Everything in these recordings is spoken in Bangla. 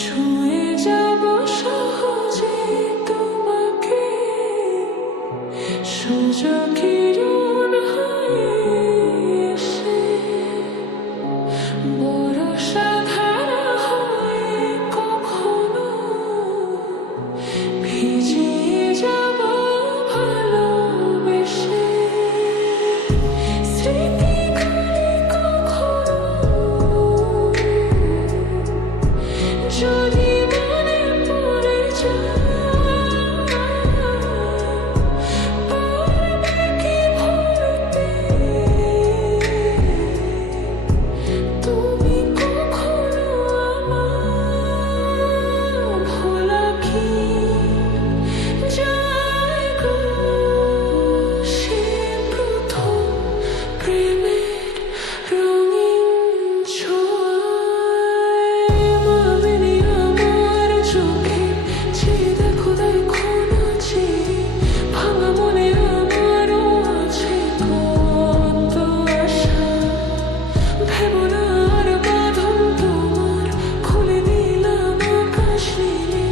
ছুঁয়ে যাব সহজে তোমাকে, সোজা কিরণ হয়ে এসে বরষা ধারা হয়ে কখনো ভিজিয়ে যাব ভালোবেসে। স্মৃতি করে কখনো যদি মনে পড়ে যায়, পারবে কি ভুলতে তুমি কখনো আমার ভোলা কি যায় গো সে প্রথম প্রেমের রঙিন ছোঁয়ায়। মানিনি আমার চোখে চেয়ে দেখো দেখো নাচে, ভাঙা মনে আমারও আছে কত আশা। ভেবো না আর বাঁধন তোমার, খুলে দিলাম আকাশ নীলে,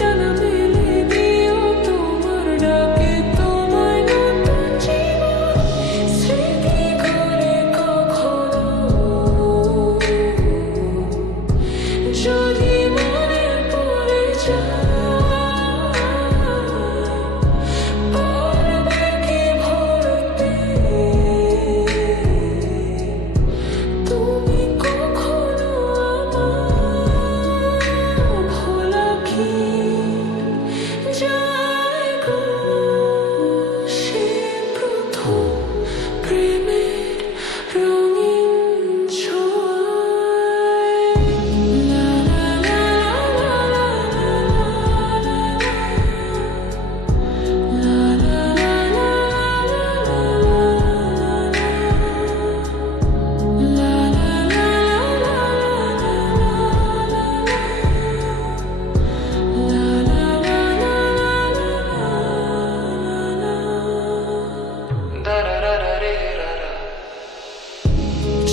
ডানা মেলে দিও তোমার ডাকে তোমায় নতুন জীবন। স্মৃতি করে কখনো যদি মনে পড়ে যায়, পারবে কি ভুলতে তুমি কখনো আমার ভোলা কি যায় গো সে প্রথম প্রেমের রঙিন ছোঁয়ায়। লা লা লা লা লা লা লা লা লা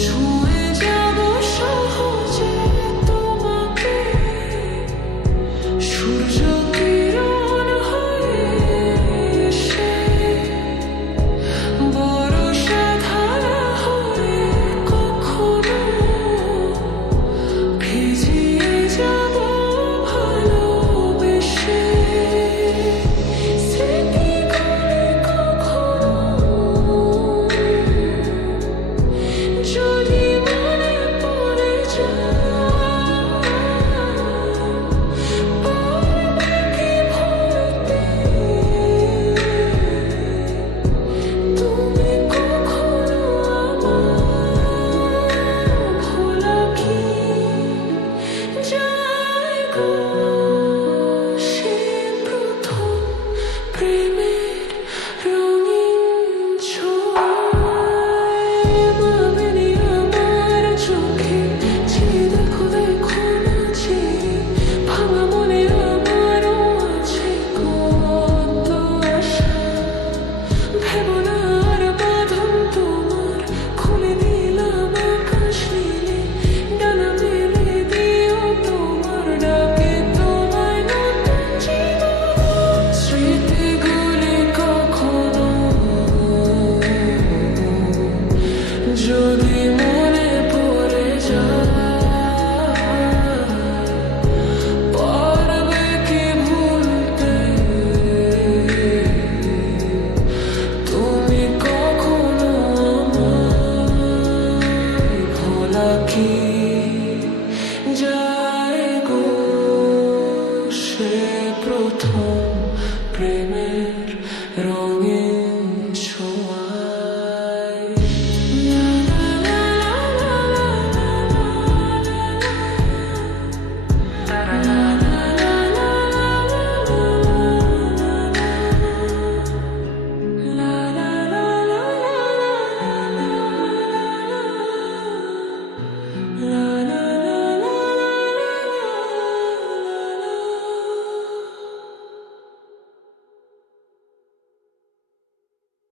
ছুঁয়ে যাব সহজে তোমাকে, সূর্য কিরণ হয়ে এসে বরষা ধারা হয়ে কখনো ভিজিয়ে যাব ভালোবেসে। স্মৃতি করে কখনো যদি মনে পড়ে যায়, পারবে কি ভুলতে তুমি কখনো আমার ভোলা কি যায় গো সে প্রথম প্রেমের রঙিন ছোঁয়ায়। মানিনি আমার চোখে চেয়ে দেখো দেখো নাচে, ভাঙা মনে আমারও আছে কত আশা। ভেবো না আর বাঁধন তোমার, খুলে দিলাম আকাশ নীলে, ডানা মেলে দিও তোমার ডাকে তোমায় নতুন জীবন। স্মৃতিগুলি কখনো যদি মনে পড়ে যায়, পারবে কি ভুলতে তুমি কখনো আমায় ভোলা কি যায় গো সে প্রথম প্রেমে।